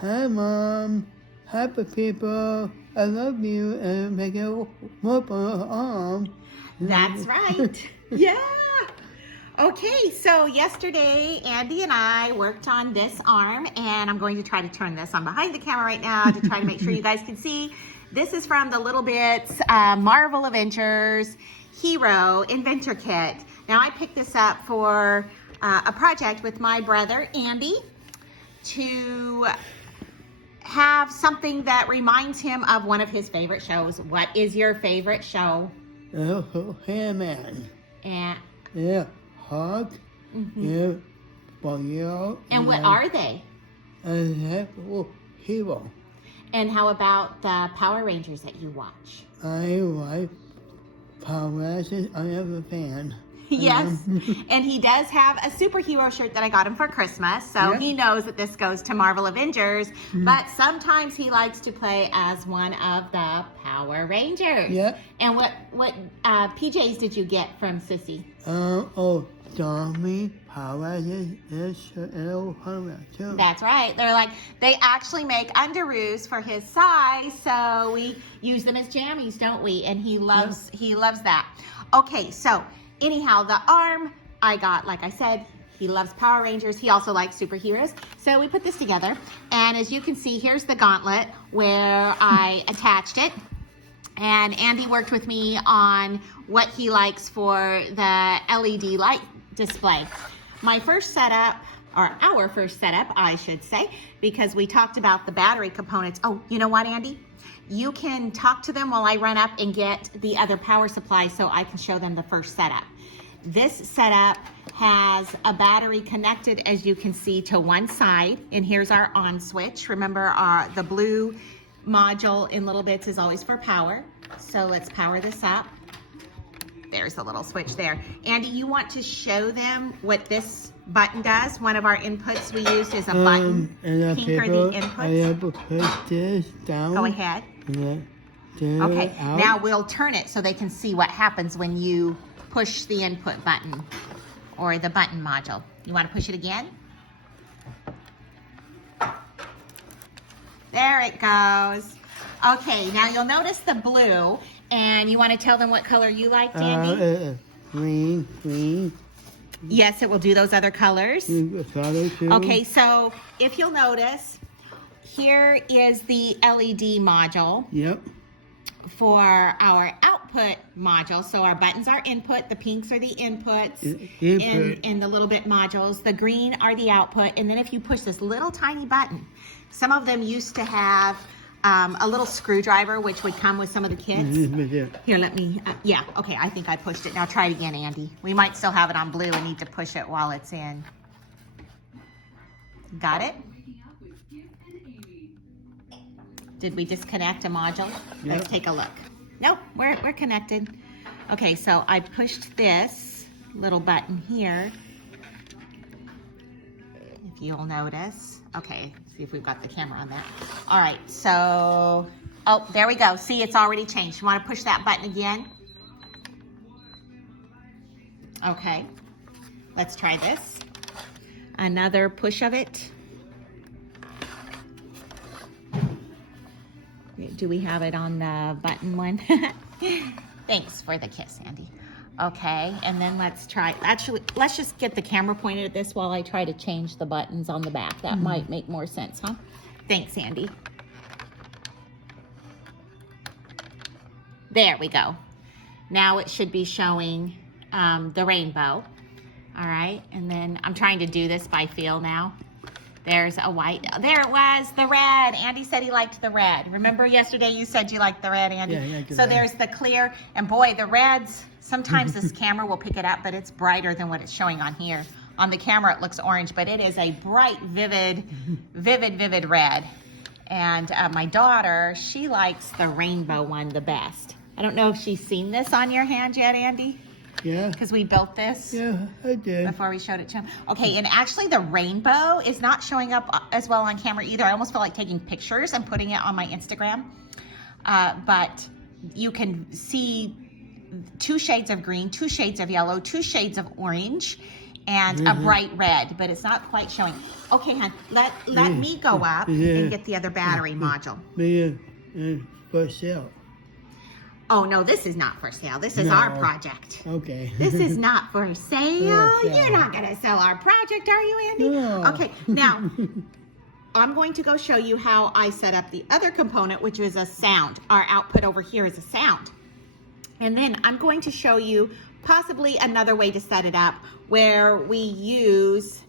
Hi, Mom. Happy people. I love you and make it more arm. That's right. Yeah. Okay, so yesterday Andy and I worked on this arm, and I'm going to try to turn this on behind the camera right now to try to make sure you guys can see. This is from the Little Bits Marvel Avengers Hero Inventor Kit. Now I picked this up for a project with my brother Andy to have something that reminds him of one of his favorite shows. What is your favorite show? Hairman. And Yeah. Hot. Yeah. Fire. And what are they? Hero. And how about the Power Rangers that you watch? I like Power Rangers. I am a fan. Yes, and he does have a superhero shirt that I got him for Christmas, so he knows that this goes to Marvel Avengers, but sometimes he likes to play as one of the Power Rangers. Yeah. And what PJs did you get from Sissy? Zombie Power Rangers too. That's right. They actually make underoos for his size, so we use them as jammies, don't we? And he loves that. Okay, so anyhow, the arm I got, like I said, he loves Power Rangers. He also likes superheroes. So we put this together. And as you can see, here's the gauntlet where I attached it. And Andy worked with me on what he likes for the LED light display. My first setup, or our first setup, I should say, because we talked about the battery components. Oh, you know what, Andy? You can talk to them while I run up and get the other power supply so I can show them the first setup. This setup has a battery connected, as you can see, to one side, and here's our on switch. Remember, the blue module in Little Bits is always for power. So let's power this up. There's the little switch there. Andy, you want to show them what this button does? One of our inputs we used is a button. Pink are the inputs. I have to push this down. Go ahead. Okay, now we'll turn it so they can see what happens when you push the input button or the button module. You want to push it again? There it goes. Okay, now you'll notice the blue, and you want to tell them what color you like, Andy? Green. Yes, it will do those other colors. Okay, so if you'll notice, here is the LED module. Yep. For our output module. So our buttons are input, the pinks are the inputs in the little bit modules, the green are the output, and then if you push this little tiny button, some of them used to have a little screwdriver which would come with some of the kits. Here, let me, okay, I think I pushed it. Now try it again, Andy. We might still have it on blue and need to push it while it's in. Got it? Did we disconnect a module? Yep. Let's take a look. Nope, we're connected. Okay, so I pushed this little button here. If you'll notice. Okay, see if we've got the camera on that. All right, so, oh, there we go. See, it's already changed. You want to push that button again? Okay, let's try this. Another push of it. Do we have it on the button one? Thanks for the kiss, Andy. Okay, and then let's try, actually, let's just get the camera pointed at this while I try to change the buttons on the back. That might make more sense, huh? Thanks, Andy. There we go. Now it should be showing the rainbow. All right, and then I'm trying to do this by feel now. There's a white, there it was, the red. Andy said he liked the red. Remember yesterday you said you liked the red, Andy? Yeah, so there's the clear, and boy, the reds, sometimes this camera will pick it up, but it's brighter than what it's showing on here. On the camera it looks orange, but it is a bright, vivid red. And my daughter, she likes the rainbow one the best. I don't know if she's seen this on your hand yet, Andy? Yeah. Because we built this. Yeah, I did. Before we showed it to him. Okay, and actually the rainbow is not showing up as well on camera either. I almost feel like taking pictures and putting it on my Instagram. But you can see 2 shades of green, 2 shades of yellow, 2 shades of orange, and a bright red, but it's not quite showing. Okay, hon, let me go up and get the other battery module. For sale. Oh, no, this is not for sale. This is our project. Okay. This is not for sale. You're not going to sell our project, are you, Andy? No. Okay, now, I'm going to go show you how I set up the other component, which is a sound. Our output over here is a sound. And then I'm going to show you possibly another way to set it up where we use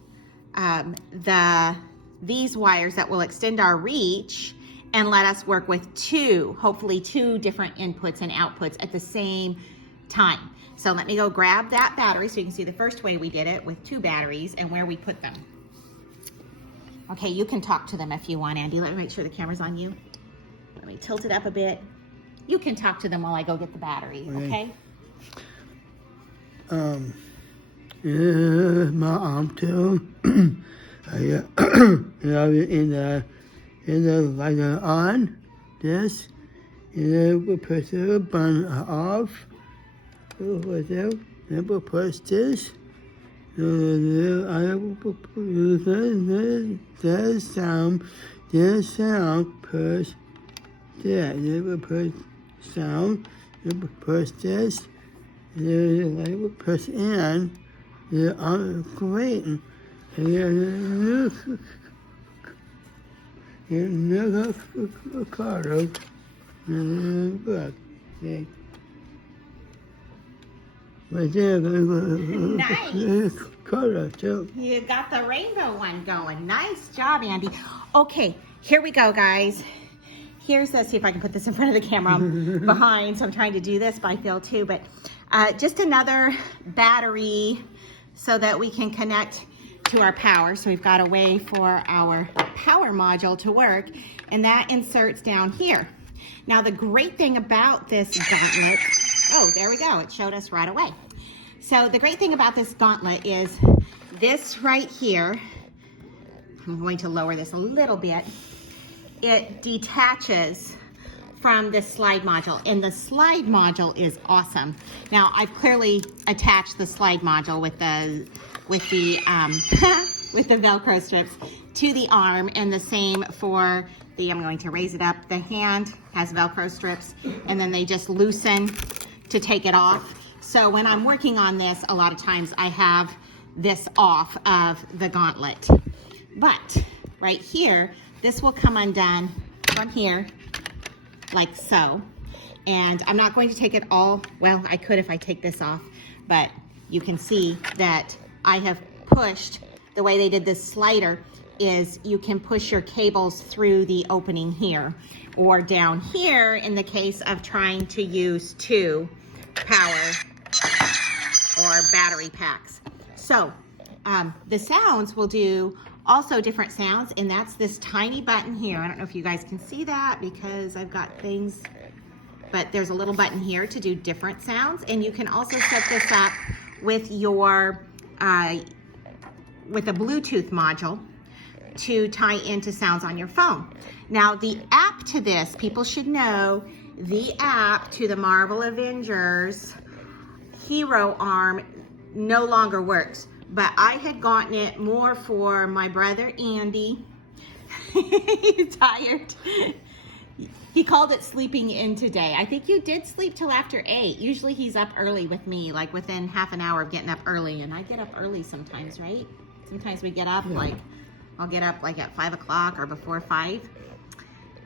these wires that will extend our reach and let us work with hopefully two different inputs and outputs at the same time. So let me go grab that battery so you can see the first way we did it with 2 batteries and where we put them. Okay, you can talk to them if you want, Andy. Let me make sure the camera's on you. Let me tilt it up a bit. You can talk to them while I go get the batteries, okay? My arm too. I have it in the light on this, and then we'll push the button off. Then we'll push this. The sound push that. Then we'll push sound. Then we'll push this. Then we'll push in. Great. And Carter. Nice. Carter too. You got the rainbow one going. Nice job, Andy. Okay, here we go, guys. Here's see if I can put this in front of the camera. I'm behind, so I'm trying to do this by feel too. But just another battery so that we can connect to our power. So we've got a way for our power module to work, and that inserts down here. Now the great thing about this gauntlet, oh, there we go, it showed us right away. So the great thing about this gauntlet is this right here, I'm going to lower this a little bit, it detaches from the slide module, and the slide module is awesome. Now I've clearly attached the slide module with the with the Velcro strips to the arm, and the same for the, I'm going to raise it up, the hand has Velcro strips, and then they just loosen to take it off. So when I'm working on this, a lot of times I have this off of the gauntlet. But right here, this will come undone from here, like so. And I'm not going to take it all, well, I could if I take this off, but you can see that I have pushed, the way they did this slider is you can push your cables through the opening here, or down here in the case of trying to use 2 power or battery packs. So the sounds will do also different sounds, and that's this tiny button here. I don't know if you guys can see that because I've got things, but there's a little button here to do different sounds, and you can also set this up with your with a Bluetooth module to tie into sounds on your phone. Now the app to this, people should know, the app to the Marvel Avengers hero arm no longer works, but I had gotten it more for my brother Andy. He's tired. He called it sleeping in today. I think you did sleep till after 8. Usually he's up early with me, like within half an hour of getting up early, and I get up early sometimes, right? Sometimes we get up like, I'll get up like at 5 o'clock or before 5.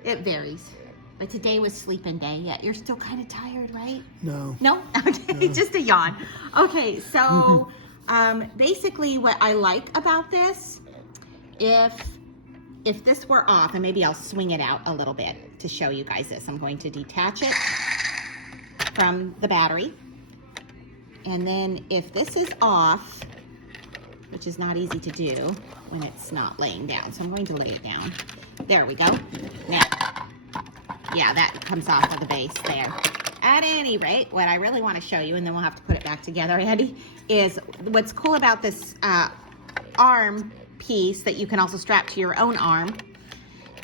It varies. But today was sleeping day. Yeah, you're still kind of tired, right? No. No? Okay, just a yawn. Okay, so basically what I like about this, if this were off, and maybe I'll swing it out a little bit to show you guys this. I'm going to detach it from the battery. And then if this is off, which is not easy to do when it's not laying down, so I'm going to lay it down. There we go. Now, yeah, that comes off of the base there. At any rate, what I really want to show you, and then we'll have to put it back together, Andy, is what's cool about this arm piece that you can also strap to your own arm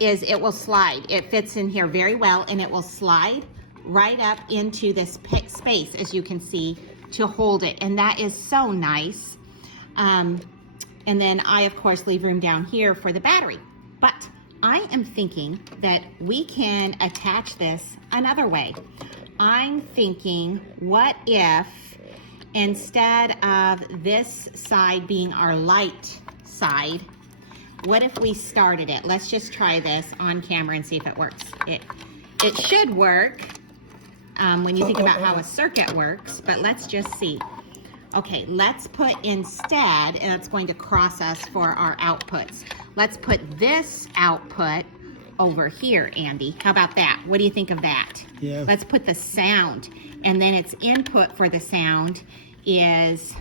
is it will slide. It fits in here very well, and it will slide right up into this space, as you can see, to hold it. And that is so nice And then I, of course, leave room down here for the battery. But I am thinking that we can attach this another way. I'm thinking, what if instead of this side being our light side, what if we started it? Let's just try this on camera and see if it works. It should work when you think about how a circuit works, but let's just see. Okay, let's put instead, and it's going to cross us for our outputs. Let's put this output over here, Andy. How about that? What do you think of that? Yeah. Let's put the sound, and then its input for the sound is,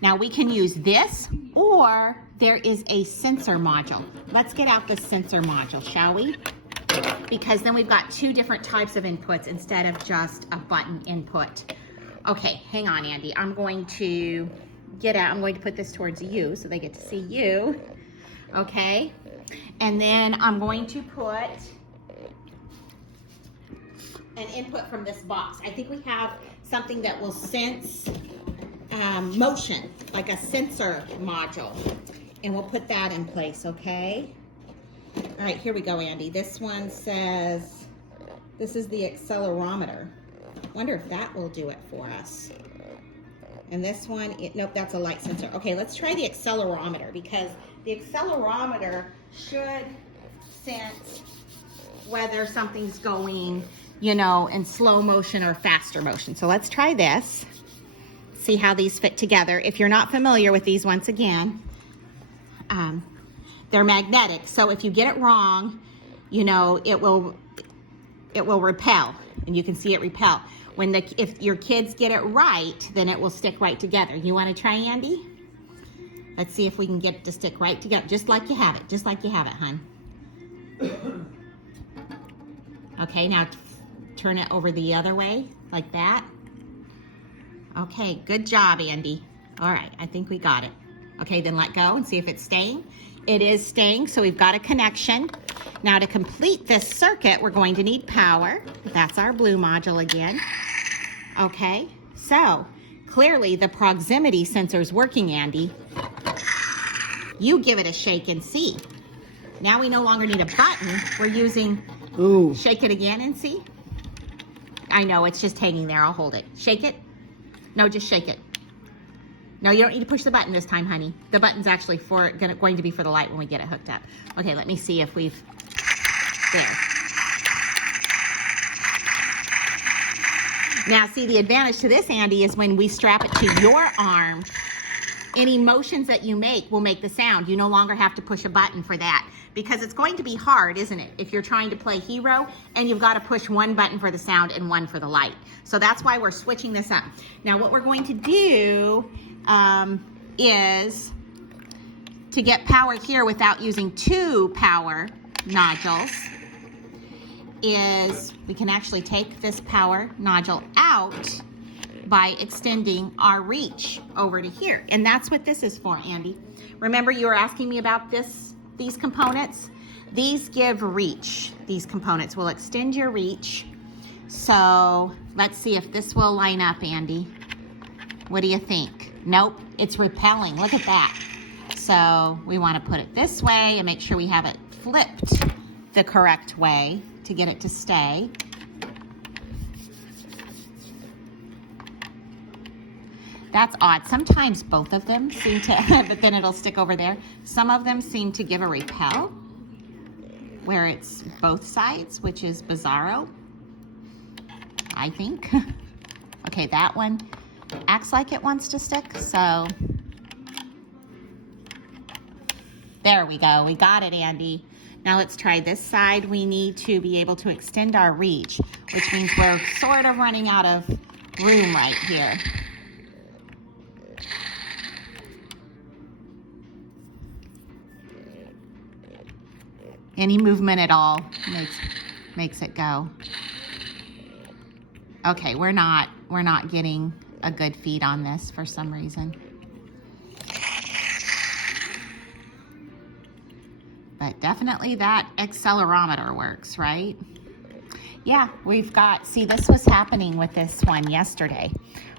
now we can use this, or there is a sensor module. Let's get out the sensor module, shall we? Because then we've got two different types of inputs instead of just a button input. Okay, hang on, Andy. I'm going to get out. I'm going to put this towards you so they get to see you. Okay, and then I'm going to put an input from this box. I think we have something that will sense motion, like a sensor module, and we'll put that in place, okay? All right, here we go, Andy. This one says, this is the accelerometer. Wonder if that will do it for us. And this one, nope, that's a light sensor. Okay, let's try the accelerometer, because the accelerometer should sense whether something's going, you know, in slow motion or faster motion. So let's try this, see how these fit together. If you're not familiar with these, once again, they're magnetic. So if you get it wrong, you know, it will repel, and you can see it repel. If your kids get it right, then it will stick right together. You want to try, Andy? Let's see if we can get it to stick right together, just like you have it, hon. Okay, now turn it over the other way, like that. Okay, good job, Andy. All right, I think we got it. Okay, then let go and see if it's staying. It is staying, so we've got a connection. Now to complete this circuit, we're going to need power. That's our blue module again. Okay, so clearly the proximity sensor is working, Andy. You give it a shake and see. Now we no longer need a button. We're using, Ooh. Shake it again and see. I know, it's just hanging there. I'll hold it. Shake it. No, just shake it. No, you don't need to push the button this time, honey. The button's actually going to be for the light when we get it hooked up. Okay, let me see if we've, there. Now, see, the advantage to this, Andy, is when we strap it to your arm, any motions that you make will make the sound. You no longer have to push a button for that, because it's going to be hard, isn't it, if you're trying to play hero and you've got to push one button for the sound and one for the light. So that's why we're switching this up. Now, what we're going to do is to get power here without using two power nodules is we can actually take this power nodule out by extending our reach over to here. And that's what this is for, Andy. Remember, you were asking me about these components? These give reach. These components will extend your reach. So let's see if this will line up, Andy. What do you think? Nope, it's repelling. Look at that. So we want to put it this way and make sure we have it flipped the correct way to get it to stay. That's odd. Sometimes both of them seem to, but then it'll stick over there. Some of them seem to give a repel where it's both sides, which is bizarro, I think. Okay, that one acts like it wants to stick, so there we go. We got it, Andy. Now let's try this side. We need to be able to extend our reach, which means we're sort of running out of room right here. Any movement at all makes it go. Okay, we're not getting a good feed on this for some reason. But definitely that accelerometer works, right? Yeah, we've got, see, this was happening with this one yesterday,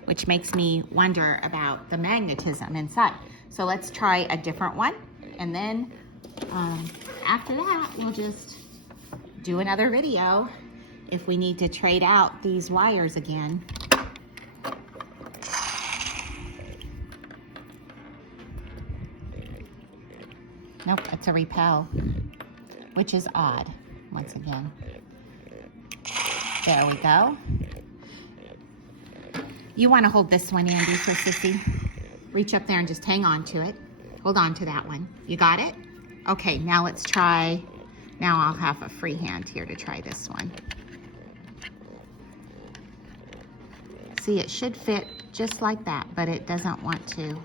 which makes me wonder about the magnetism inside. So let's try a different one. And then after that, we'll just do another video if we need to trade out these wires again. Nope, it's a repel, which is odd, once again. There we go. You want to hold this one, Andy, for Sissy. Reach up there and just hang on to it. Hold on to that one. You got it? Okay, now let's try. Now I'll have a free hand here to try this one. See, it should fit just like that, but it doesn't want to.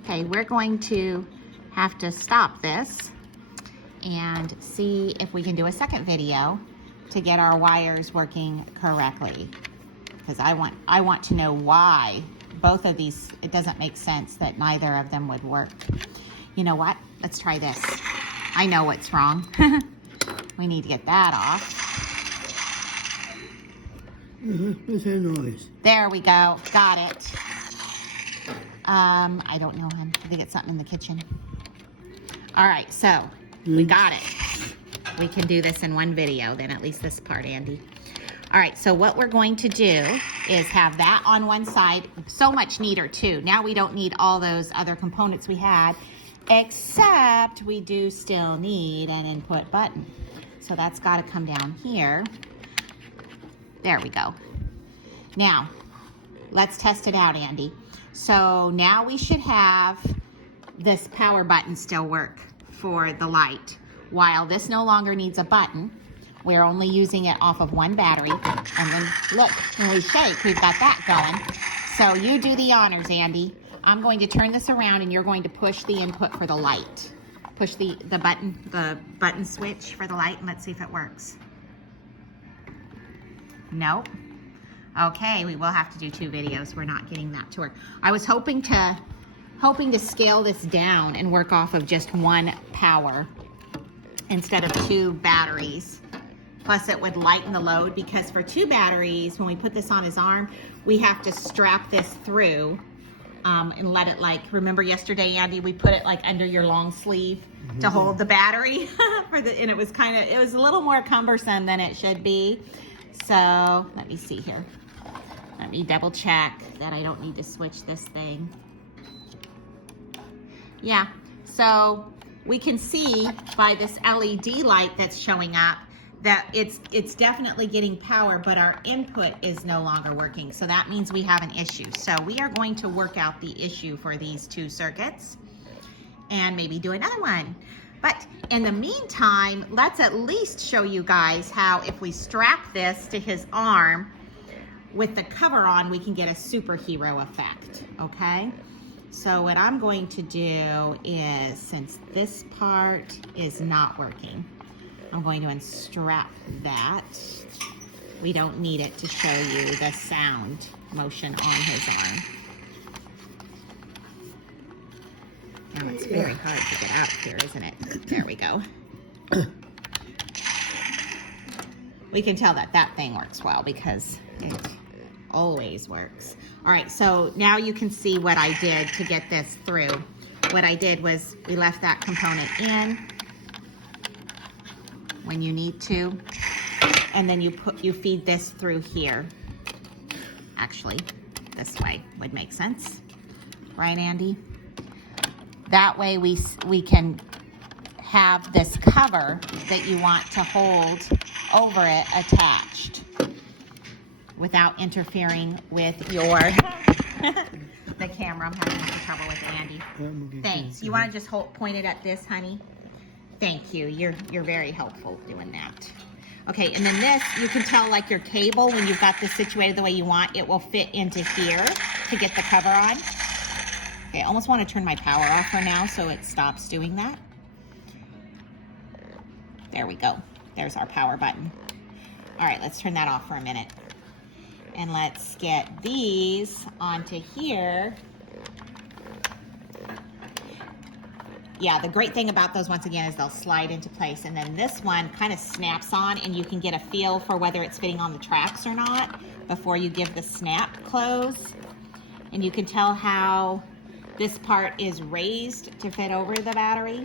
Okay, we're going to have to stop this and see if we can do a second video to get our wires working correctly. Because I want to know why both of these, it doesn't make sense that neither of them would work. You know what? Let's try this. I know what's wrong. We need to get that off. What's that noise? There we go. Got it. I don't know, hon. I think it's something in the kitchen. All right, so we got it. We can do this in one video, then at least this part, Andy. All right, so what we're going to do is have that on one side. So much neater, too. Now we don't need all those other components we had, except we do still need an input button. So that's got to come down here. There we go. Now, let's test it out, Andy. So now we should have this power button still work for the light. While this no longer needs a button, we're only using it off of one battery. And then look, when we shake, we've got that going. So you do the honors, Andy. I'm going to turn this around and you're going to push the input for the light. Push the button switch for the light, and let's see if it works. Nope. Okay, we will have to do 2 videos. We're not getting that to work. I was hoping to scale this down and work off of just one power instead of 2 batteries. Plus it would lighten the load, because for 2 batteries, when we put this on his arm, we have to strap this through and let it, like, remember yesterday, Andy, we put it like under your long sleeve to hold the battery and it was a little more cumbersome than it should be. So let me see here. Let me double check that I don't need to switch this thing. Yeah, so we can see by this LED light that's showing up that it's definitely getting power, but our input is no longer working. So that means we have an issue. So we are going to work out the issue for these 2 circuits and maybe do another one. But in the meantime, let's at least show you guys how if we strap this to his arm with the cover on, we can get a superhero effect, okay? So what I'm going to do is, since this part is not working, I'm going to unstrap that. We don't need it to show you the sound motion on his arm. Now it's very hard to get out here, isn't it? There we go. We can tell that that thing works well because it always works. All right, so now you can see what I did to get this through. What I did was we left that component in when you need to, and then you feed this through here. Actually, this way would make sense, right, Andy? That way we can have this cover that you want to hold over it attached without interfering with your the camera. I'm having some trouble with it, Andy. Thanks. You want to just point it at this, honey? Thank you. You're very helpful doing that. Okay, and then this, you can tell like your cable, when you've got this situated the way you want, it will fit into here to get the cover on. Okay, I almost want to turn my power off for now so it stops doing that. There we go. There's our power button. All right, let's turn that off for a minute. And let's get these onto here. Yeah, the great thing about those, once again, is they'll slide into place. And then this one kind of snaps on, and you can get a feel for whether it's fitting on the tracks or not before you give the snap close. And you can tell how This part is raised to fit over the battery.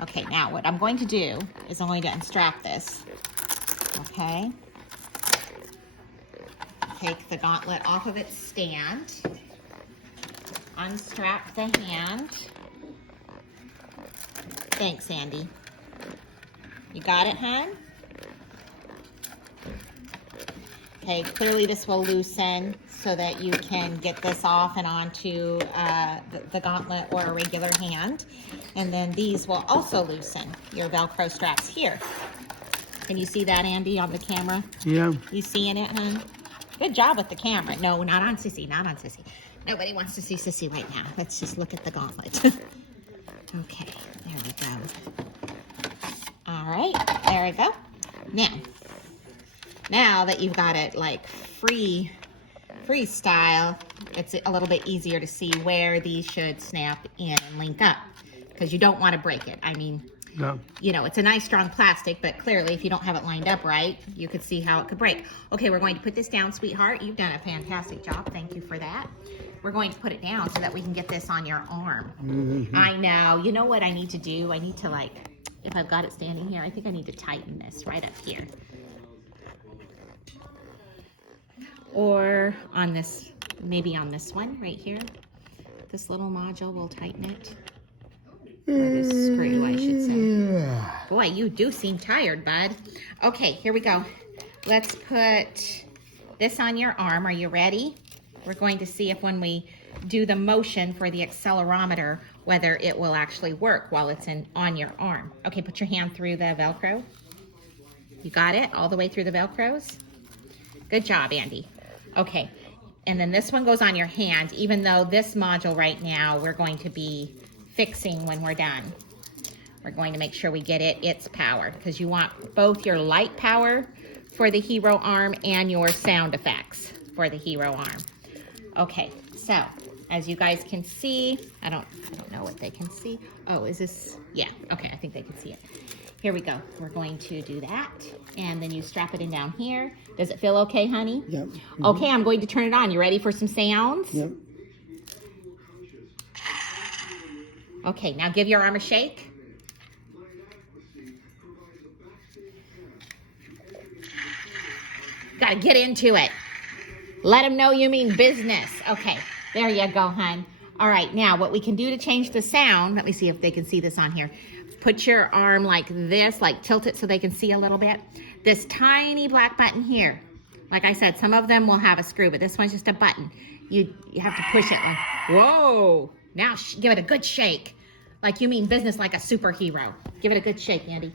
Okay, now what I'm going to do is I'm going to unstrap this. Okay. Take the gauntlet off of its stand. Unstrap the hand. Thanks, Andy. You got it, hon? Okay, clearly this will loosen so that you can get this off and onto the gauntlet or a regular hand. And then these will also loosen your Velcro straps here. Can you see that, Andy, on the camera? Yeah. You seeing it, hon? Good job with the camera. No, not on Sissy, not on Sissy. Nobody wants to see Sissy right now. Let's just look at the gauntlet. Okay, there we go. All right, there we go. Now that you've got it like freestyle, it's a little bit easier to see where these should snap in and link up, because you don't want to break it. I mean, No. you know, it's a nice strong plastic, but clearly if you don't have it lined up right, you could see how it could break. Okay, we're going to put this down, sweetheart. You've done a fantastic job. Thank you for that. We're going to put it down so that we can get this on your arm. Mm-hmm. I know. You know what I need to do? I need to, like, if I've got it standing here, I think I need to tighten this right up here. Or on this, maybe on this one right here. This little module will tighten it. Or this screw, I should say. Boy, you do seem tired, bud. Okay, here we go. Let's put this on your arm. Are you ready? We're going to see if when we do the motion for the accelerometer, whether it will actually work while it's on your arm. Okay, put your hand through the Velcro. You got it? All the way through the Velcros? Good job, Andy. Okay, and then this one goes on your hand, even though this module right now we're going to be fixing when we're done. We're going to make sure we get its power, because you want both your light power for the hero arm and your sound effects for the hero arm. Okay, so as you guys can see, I don't know what they can see. Oh, is this? Yeah, okay, I think they can see it. Here we go. We're going to do that, and then you strap it in down here. Does it feel okay, honey? Yep. Mm-hmm. Okay, I'm going to turn it on. You ready for some sounds? Yep. Okay, now give your arm a shake. Gotta get into it. Let them know you mean business. Okay, there you go, hon. All right, now what we can do to change the sound, let me see if they can see this on here. Put your arm like this, like tilt it so they can see a little bit. This tiny black button here. Like I said, some of them will have a screw, but this one's just a button. You have to push it like, whoa. Now give it a good shake. Like you mean business, like a superhero. Give it a good shake, Andy.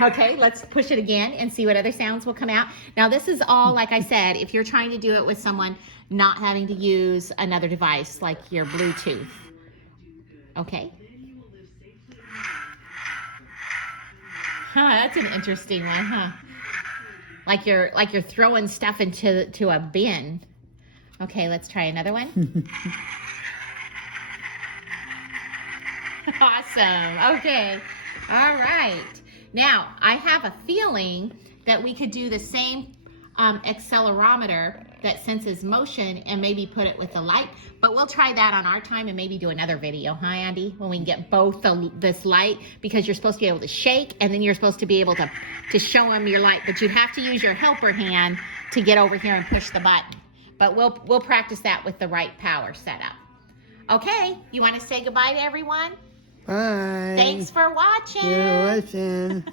Okay, let's push it again and see what other sounds will come out. Now this is all, like I said, if you're trying to do it with someone not having to use another device like your Bluetooth. Okay. Huh, that's an interesting one, huh? Like you're throwing stuff into a bin. Okay, let's try another one. Awesome. Okay. All right. Now, I have a feeling that we could do the same accelerometer that senses motion and maybe put it with the light, but we'll try that on our time and maybe do another video, huh, Andy? When we can get both this light, because you're supposed to be able to shake and then you're supposed to be able to show them your light, but you have to use your helper hand to get over here and push the button. But we'll practice that with the right power setup. Okay, you want to say goodbye to everyone? Bye. Thanks for watching. You're watching.